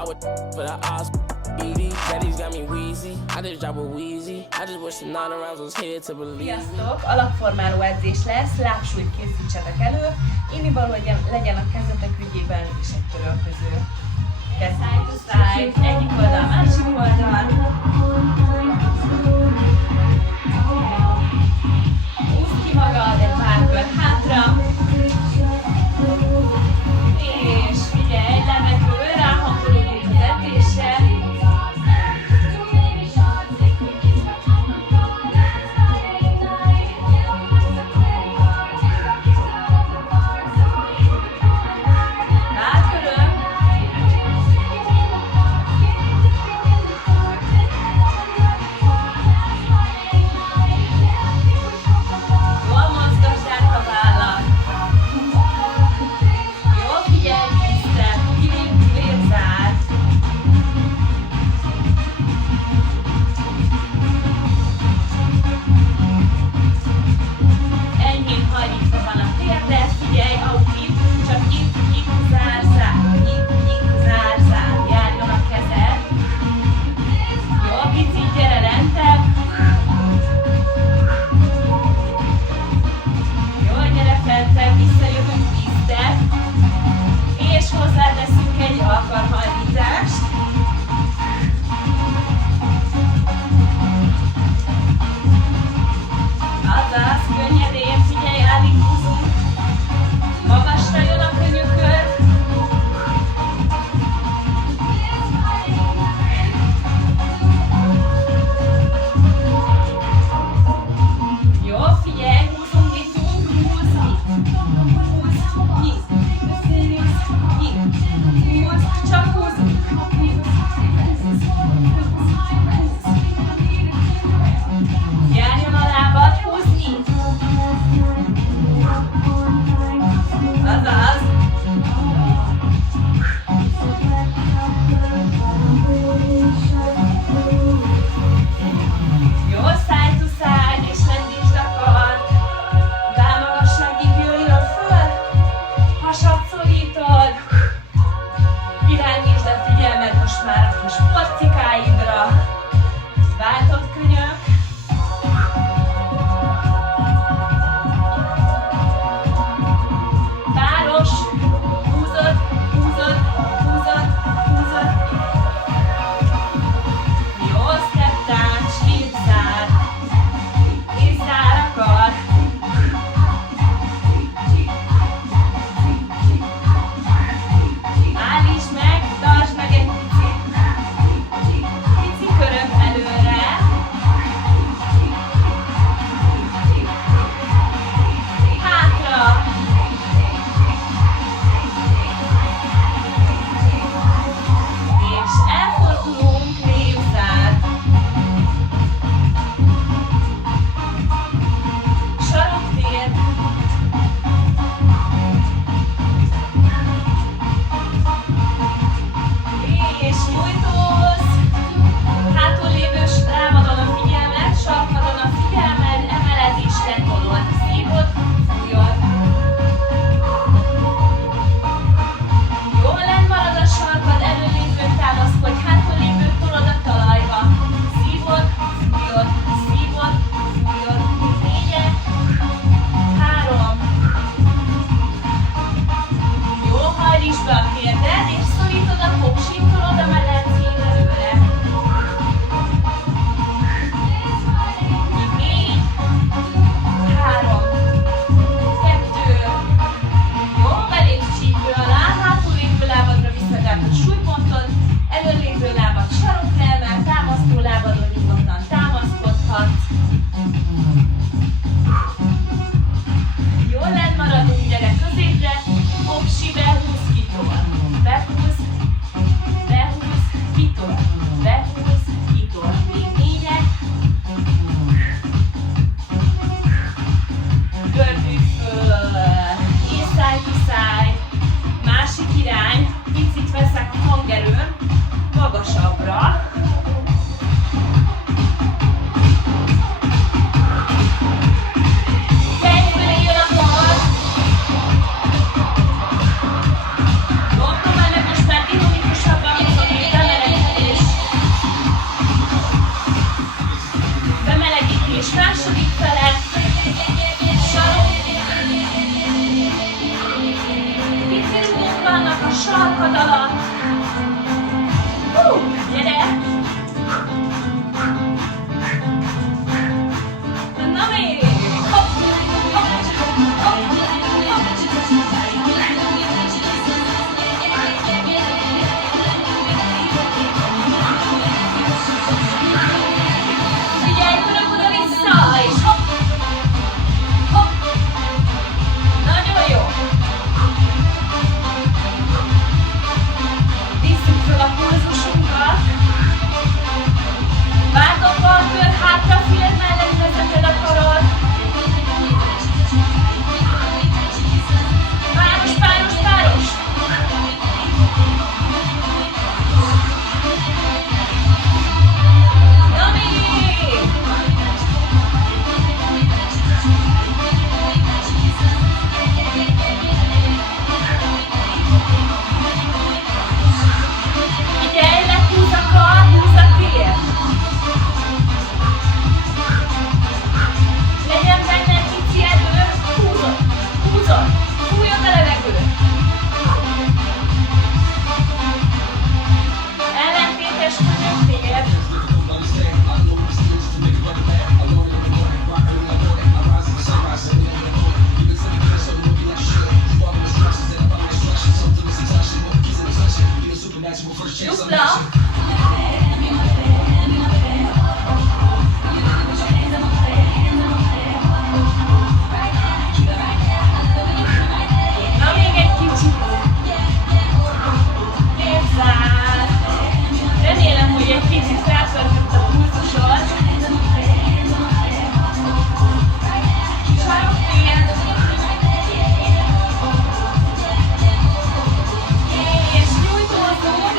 I would for the Oscar. Daddy's got me wheezy. I just drop a wheezy. I just wish the 9 rounds was here to believe. Sziasztok! Alapformáló edzés lesz, lábsúlyt készítsetek elő, innivaló legyen a kezetek ügyében és egy törölköző. Side to side, egyik oldal, másik oldal. Húzd ki magad egy pár kör hátra. És figyelj, levegő, ráhangolódik az edzéssel. Dupla. Na, még egy kicsit. Kézzár. Remélem, hogy egy kicsit felszörgött a pulzusod. Sarokfél. És nyújtózó.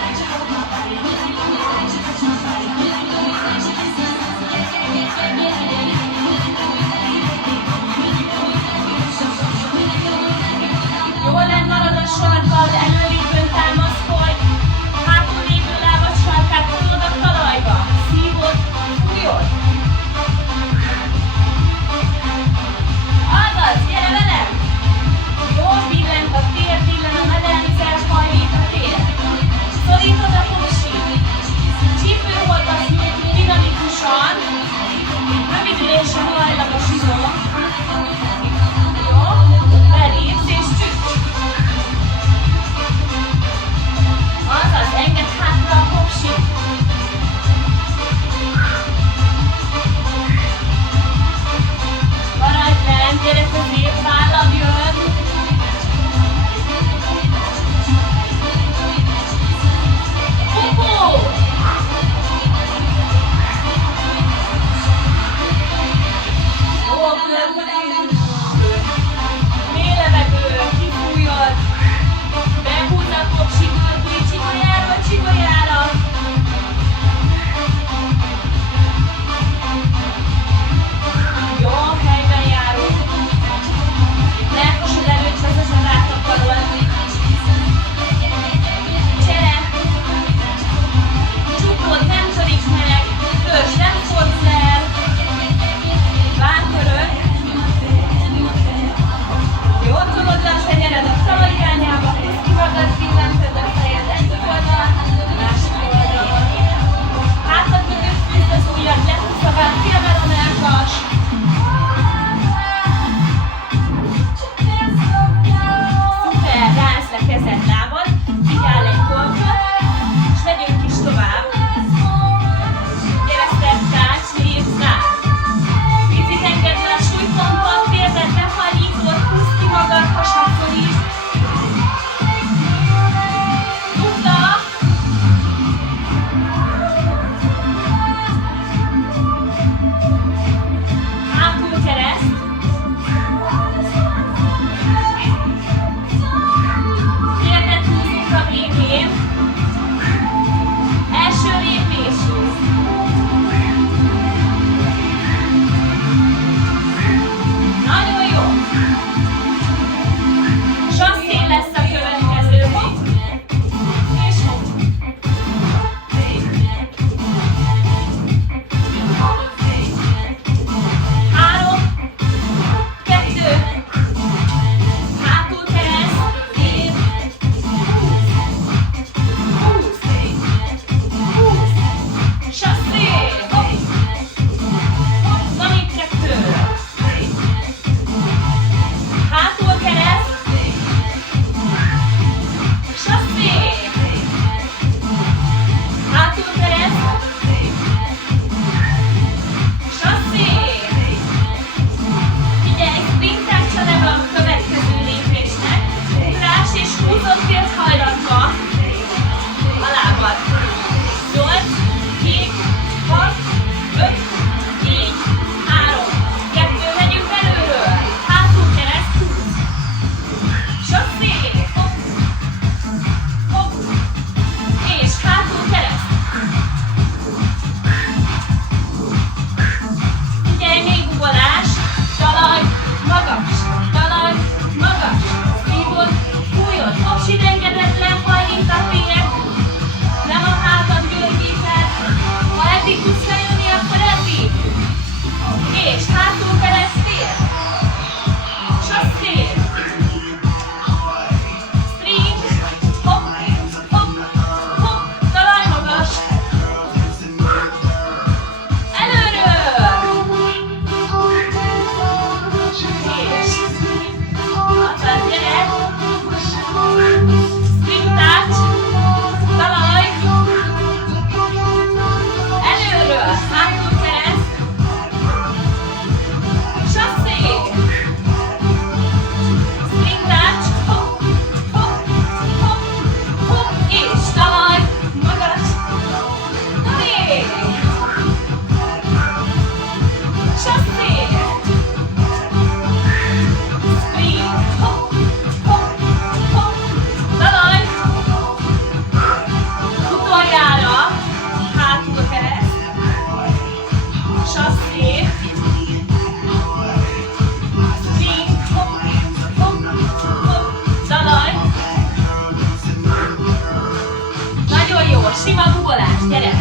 sima guggolás, gyere!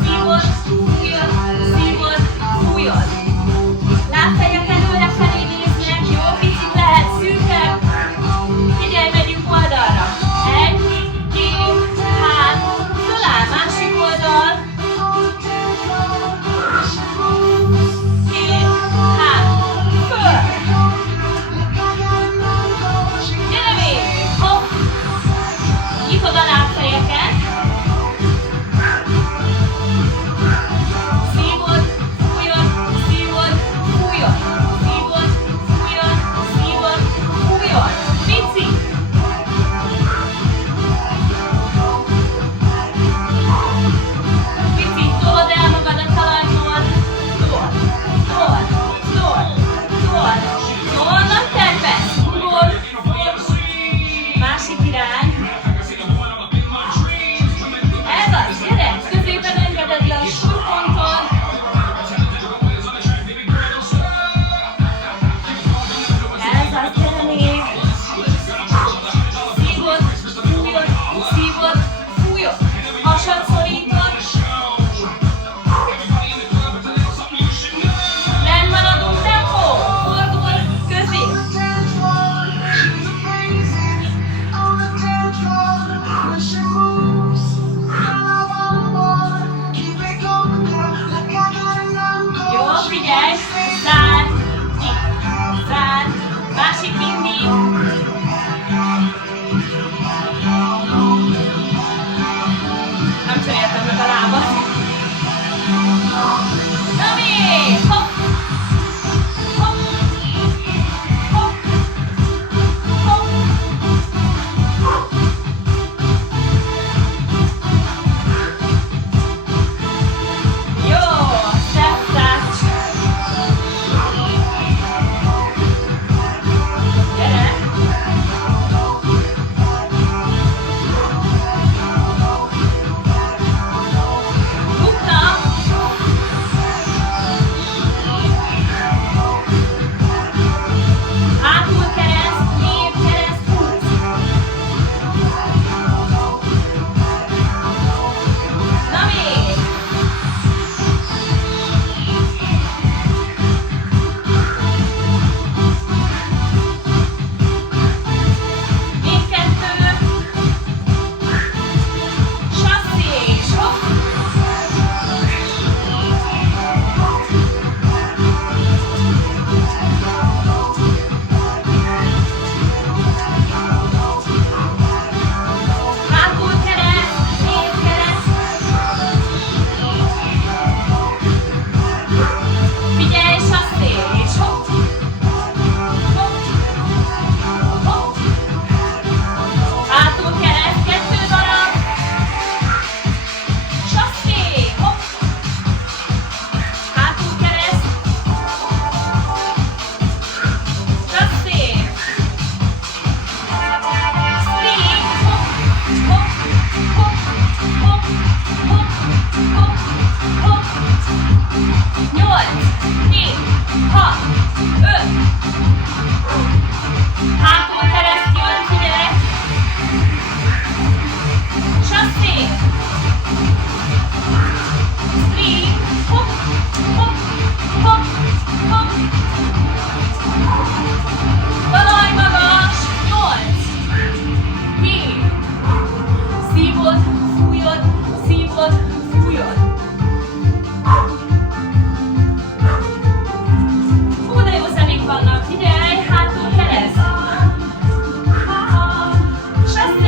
Szívod, fújod, szívod, fújod. Lábfejek előrefelé néznek, jó picit lehet szűkebb. Figyelj, megyünk oldalra. 1, 2, 3, föláll, másik oldal. 2, 3, föl. Gyere még, hopp. Nyitod a lábfejeket. Szívod, fújod, szívod, fújod. Szívod, fújod, szívod, fújod. Pici. Picit tolod el magad a talajtól. Tol, tol, tol, tol. Onnan tervez. Gól, másik irány. Ez az, gyere! Középen engeded le a súlyponton. Ez az, gyere még! Szívod, fújod, szívod, fújod. Hasad szorítod. Lenn maradunk, tempó! Fordul, közé! Jó, figyelj! Zárd! Zárd! Másik mindig! Nem cseréltem meg a lábat. Na még! Hopp! Hopp! Hopp! Hopp! Jó! Step touch! Gyere! Rúgta! Hátul kereszt, név kereszt, húz! Na még! Még 2. Sasszi, és hopp! Hátul kereszt, név kereszt. Figyelj, sasszi, és hopp! Hopp! Hopp! Hátul kereszt, 2 darab. Sasszi, hopp! Hátul kereszt. Sasszi. Spring, hopp, hopp, hopp, hopp, hopp, hopp, hopp. 8, 7, 6, 5. Hátul kereszt, jön, figyelek. Sasszi. Spring, hopp, hopp, hopp, hopp. Talaj magas, 8, 7. Szívod, fújod, szívod, fújod. Hú, de jó zenék vannak, figyelj, hátul kereszt. Sasszi.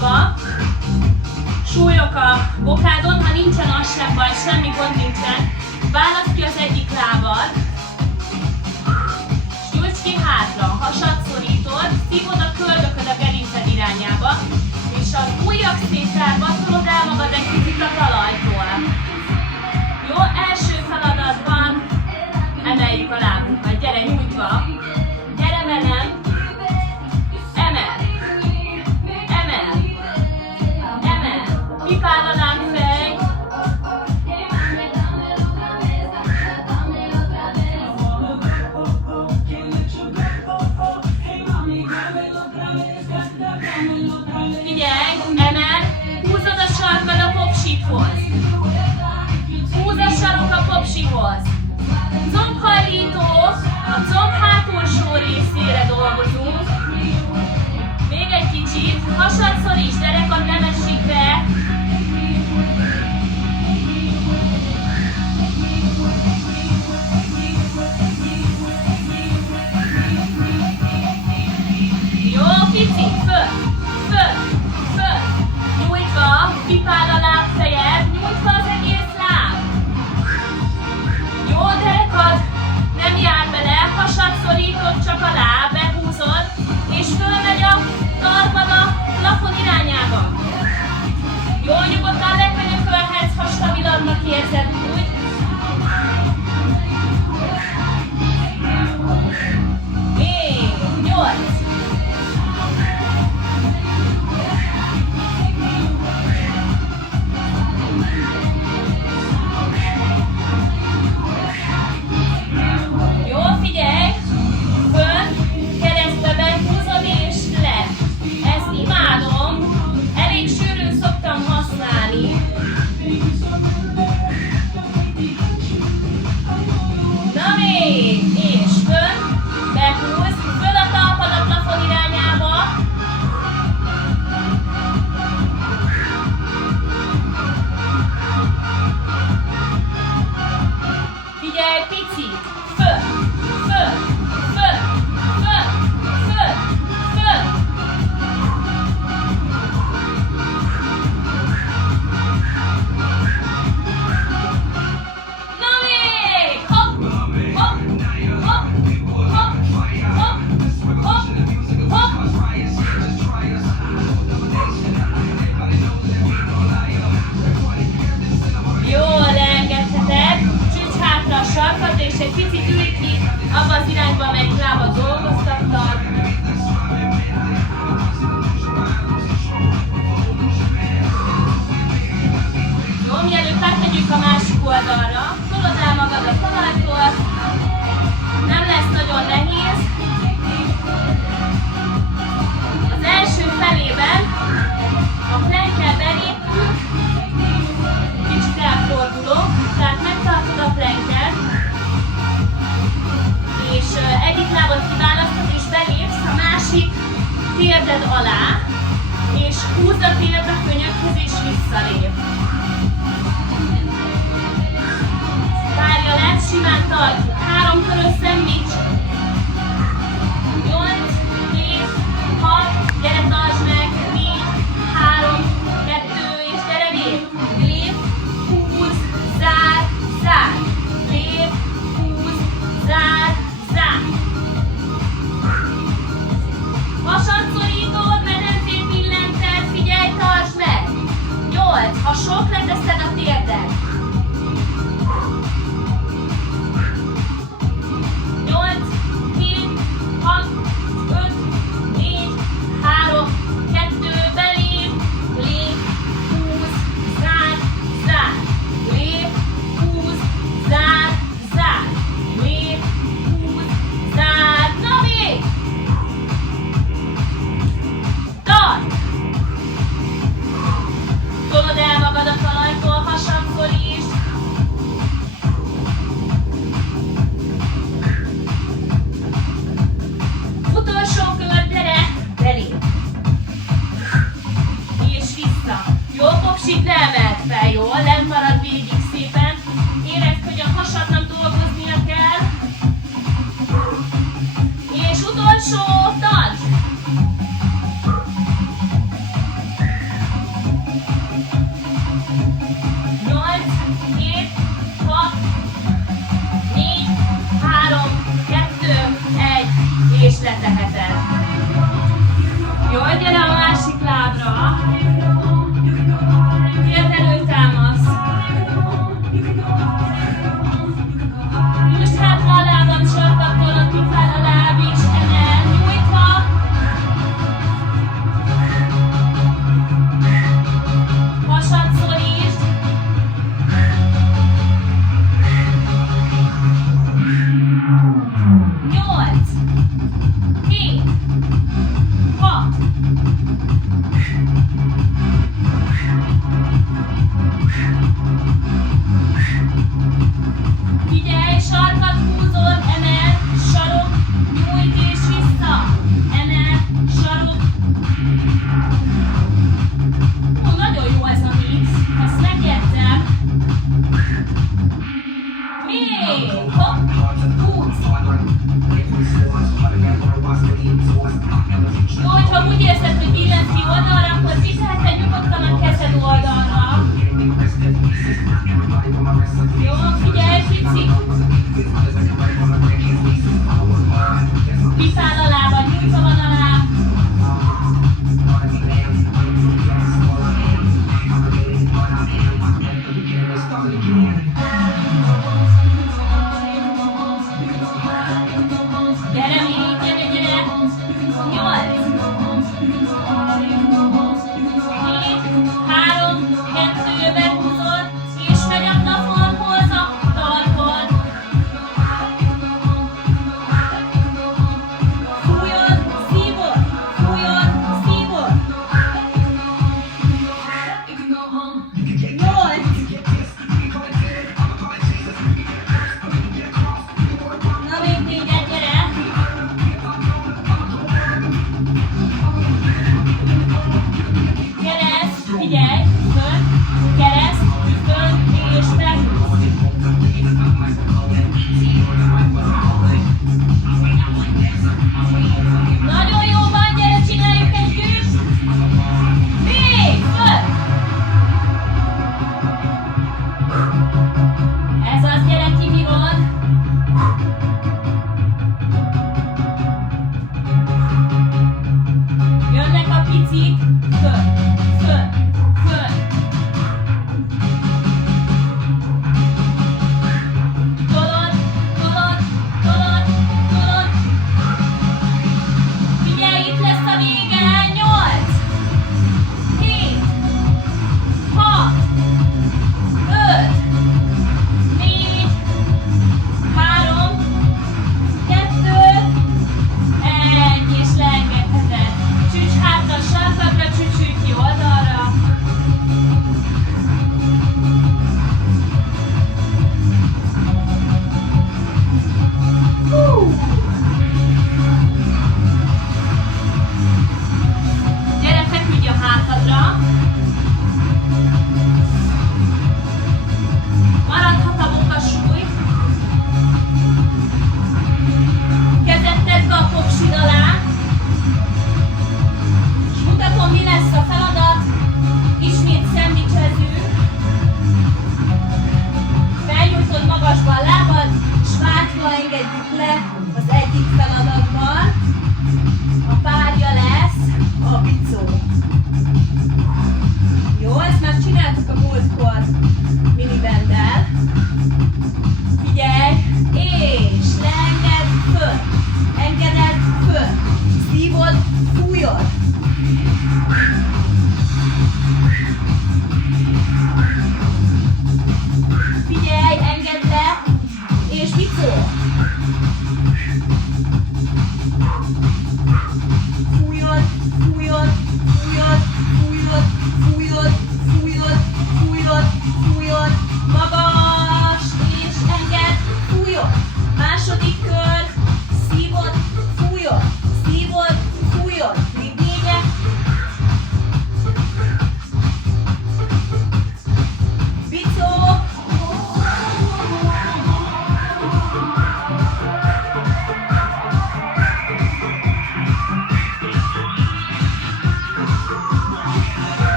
magasba, súlyok a bokádon, ha nincsen az sem baj, semmi gond nincsen. Válasz ki az egyik lábad, és nyújts ki hátra, hasad szorítod, szívod a köldököd a gerinced irányába, és az ujjak széttárva tolod el magad egy kicsit a talajtól. Jó, első feladatban emeljük a lábunkat, gyere nyújtva, gyere velem, emel, emel, emel, pipál a lábfej, figyelj, emel, húzod a sarkad a popsithoz, húz a sarok a popsihoz, combhajlító, a comb hátulsó részére dolgozunk, még egy kicsit, hasad szoríts, derekad nem esik be, jó, pici, föl, föl, föl, nyújtva, pipál a lábfejed, nyújtva az egész láb. Jó, derekad nem jár bele, hasad szorítod, csak a láb, behúzod, és fölmegy a talpad a plafon irányába. Jó, nyugodtan lekönyökölhetsz, ha stabilabbnak érzed úgy. Még 8. Jó, figyelj! Fönn, keresztbe behúzod és le. Ezt imádom. Elég sűrűn szoktam használni. Na még! És fönn, behúz, föl a talpad a plafon irányába. Figyelj, pici! Föl, föl, föl, föl, föl, föl. Na még! Hopp, hopp, hopp, hopp, hopp, hopp, hopp. Jól engedheted, csücs hátra a sarkad, és egy picit ülj ki abba az irányba, amelyik lábad dolgoztattad. Jó, mielőtt átmegyünk a másik oldalra, tolod el magad a talajtól, nem lesz nagyon nehéz. Az első felében a plankkel belépünk, kicsit elfordulok, tehát megtartod a planket, és egyik lábad kiválasztod és belépsz a másik térded alá, és húzd a térd a könyökhöz és visszalép. Várja le, simán tartjuk. 3-kör összemíts. 8, 7, 6, gyere tartsd meg, 4, 3, 2, és gyere lép. Lép, húz, zár, zár. Lép, húz, zár, zár. Hasad szorítod, medencét billented, figyelj, tartsd meg. 8, ha sok, leteszed a térdet. 8, 7, 6, 5, 4, 3, 2, belép, lép, húz, zár, zár. Lép, húz, zár, zár. Lép, húz, zár. Na még! Tart! Tolod el magad a talajtól, hasad is. Utolsó kör, gyere! Belép! És vissza. Jó, popsit ne emeld fel, jól? Lent marad végig szépen. Érezd, hogy a hasadnak dolgoznia kell. És utolsó, tartsd!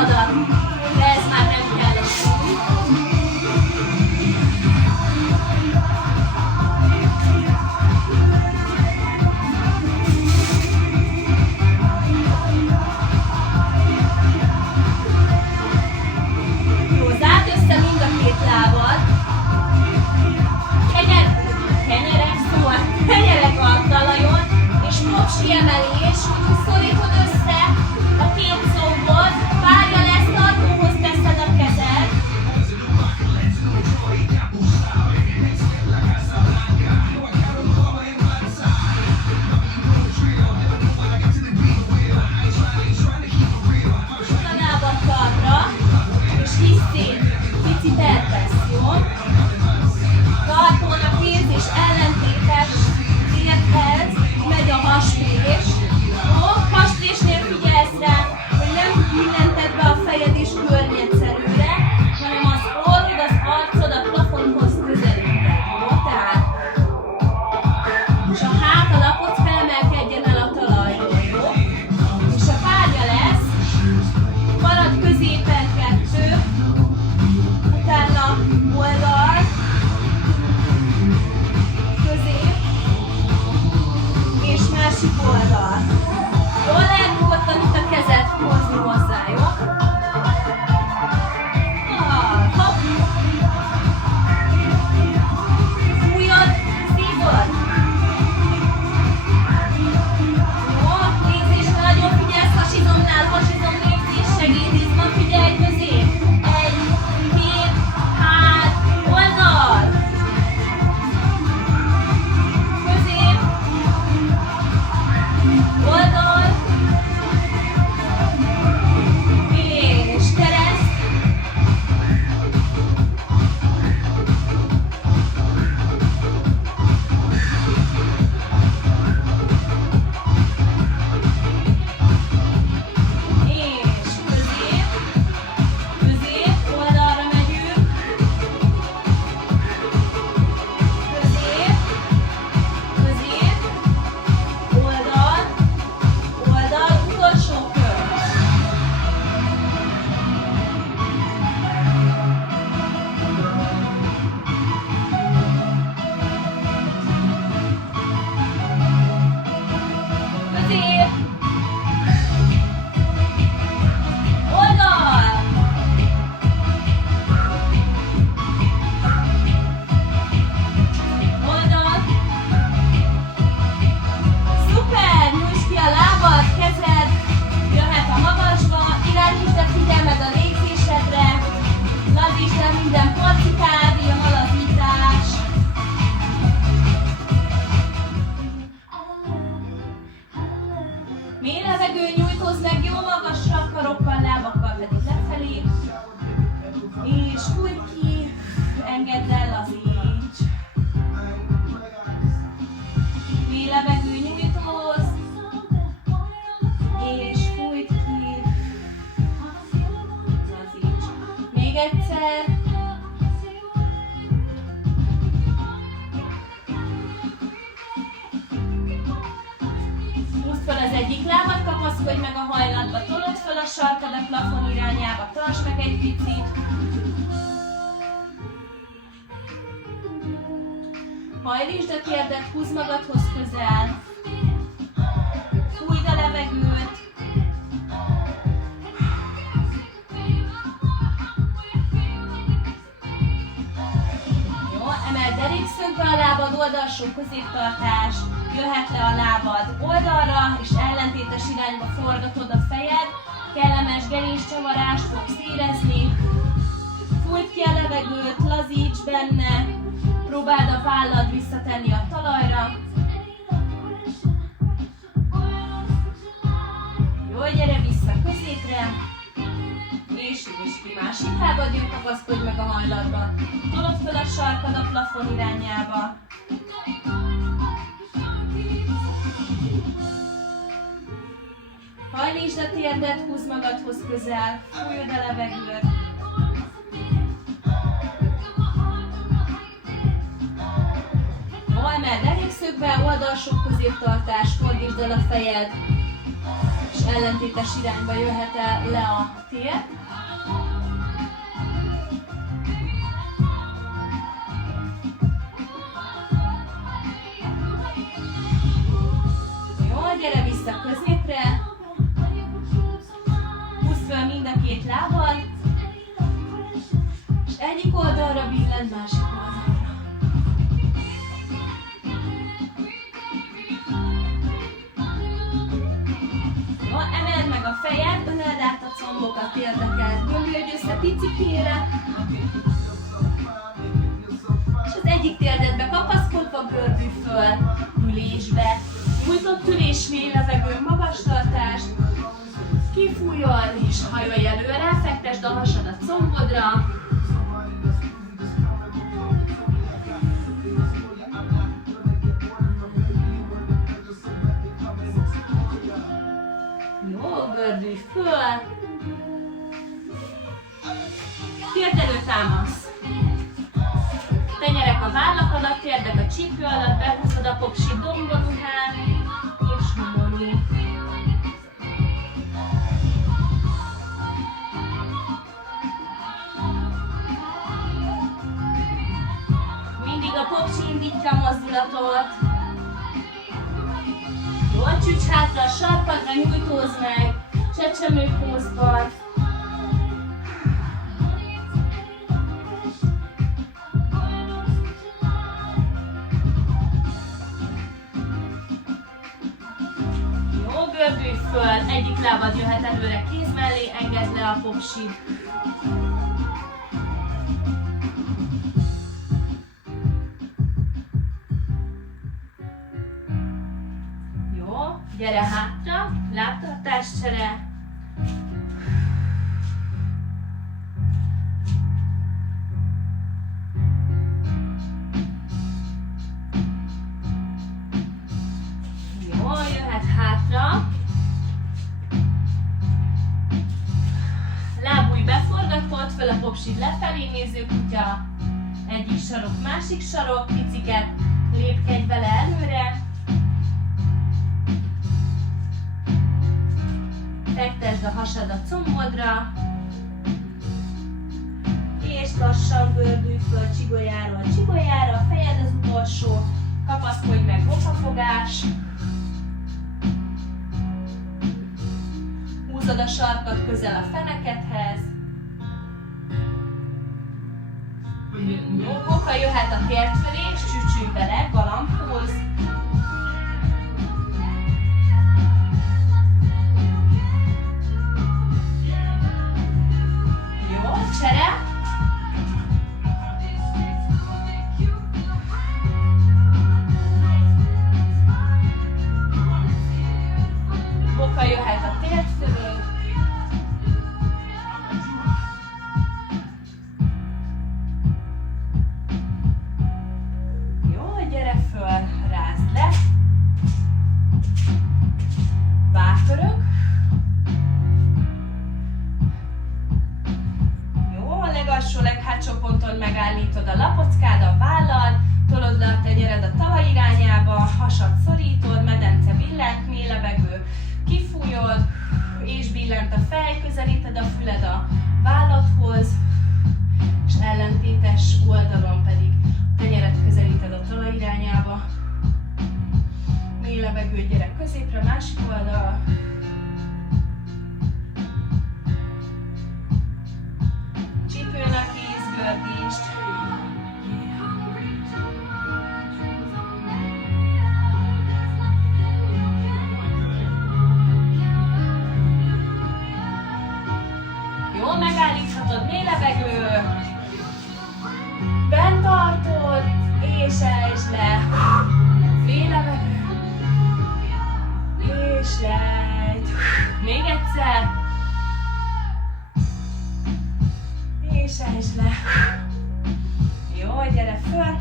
feladat, de ez már nem kell. Jó, zárd össze mind a két lábad. Kenyerek a talajon, és popsi emelés, úgyhogy szorítod össze a két combot, várja lesz, tartóhoz teszed a kezed. A lábad talpra, és visszét, picit eltesz, jó? Tartónak érz és ellentétes térhez megy a hasfés. Jó, hasfésnél figyelsz rá, hogy nem billented be a fejed is környedszerűre, hanem az orrod, az arcod a plafonhoz közelíted. Jó, tehát. És a hátalapot felemelkedjen el a talajról, jó? És a párja lesz, marad középen 2, utána oldal, közép, és másik oldal. Jól lehet nyugodtan itt a kezed hozni hozzá, jó? Hopp! Fújod, szívod! Jó, légzésre nagyon figyelsz, hasizomnál, hasizom légzés segít, izman figyelj közé! 1, 2, 3, oldal! Közép, oldal, és kereszt. És közép, oldalra megyünk. Közép, oldal, utolsó kör. Közép, oldal. Oldal. Szuper! Nyújtsd ki a lábad, kezed jöhet a magasba, irányítsd a figyelmed a légzésedre, lazítsd le minden porcikád, jön a lazítás. Mély levegő, nyújtózz meg jó magasra, karokkal, lábakkal pedig lefelé, és fújj ki, engedd el, lazíts. Mély levegő, nyújtózz, és fújj ki, lazíts. Még egyszer. Húzd fel az egyik lábad, kapaszkodj meg a hajlatba, tolod fel a sarkad a plafon irányába, tartsd meg egy picit. Hajlítsd a térdet, húzd magadhoz közel. Fújd a levegőt. Jó, emeld derékszögbe a lábad, oldalsó középtartás. Jöhet le a lábad oldalra, és ellentétes irányba forgatod a fejed. Kellemes gerinccsavarást fogsz érezni. Fújd ki a levegőt, lazíts benne. Próbáld a vállad visszatenni a talajra. Jó, gyere vissza középre. És nyújtsd ki másik lábad, jön, kapaszkodj meg a hajlatba. Tolod fel a sarkad a plafon irányába. Hajlítsd a térdet, húzd magadhoz közel, fújod a levegőt. Jó, emeld derékszögbe, oldalsó középtartás, fordítsd el a fejed, és ellentétes irányba jöhet el le a tér. Jó, gyere vissza középre. Húzd fel mind a két lábad. És egyik oldalra billent, másik oldalra. Jó, emeld meg a fejed, öleld át a combokat, érdekelt. Gömbölj össze picikére. És az egyik térdedbe kapaszkodva gördülj föl, ülésbe. Nyújtott ülés, mély levegő, magastartás. Kifújjon és hajolj előre, fektesd a hasad a combodra. Jó, gördülj föl. Térdelő támasz. Tenyerek a vállak alatt, térdek a csípő alatt, behúzod a popsit domboruhán és homorú. Mindig a popsi indítja a mozdulatot. Jó, csücs hátra a sarkadra, nyújtózz meg, csecsemőpózban. Jó, gördülj föl, egyik lábad jöhet előre kéz mellé, engedd le a popsit. Gyere hátra, lábtartáscsere. Jó, jöhet hátra. Lábúj beforgatott, föl a popsid lefelé néző kutya. Egyik sarok, másik sarok, piciket lépkedj vele előre. Fektesd a hasad a combodra, és lassan gördülj föl csigolyáról csigolyára, a fejed az utolsó, kapaszkodj meg, bokafogás. Húzod a sarkat közel a fenekedhez. Jó, boka jöhet a tért fölé, és csücsülj bele, galambhúz. Csere. Boka jöhet a tért fölé. Jó, gyere föl, rázd le. Vágörög. Legalsó, leghátsó ponton megállítod a lapockád, a vállad, tolod le a tenyered a talaj irányába, hasad szorítod, medence billent, mély levegő, kifújod, és billent a fej, közelíted a füled a válladhoz, és ellentétes oldalon pedig a tenyered közelíted a talaj irányába. Mély levegő, gyere középre, másik oldal. Csípőn a kézgördést. Jó, megállíthatod, mély levegő. Bent tartod, és ejtsd le. Mély levegő. És lejt. Még egyszer. És ejtsd le. Jó, gyere föl.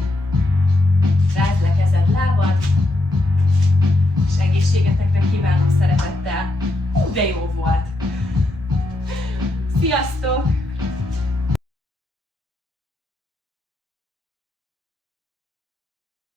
Rázd le kezed, lábad. És egészségetekre kívánom szeretettel. De jó volt. Sziasztok!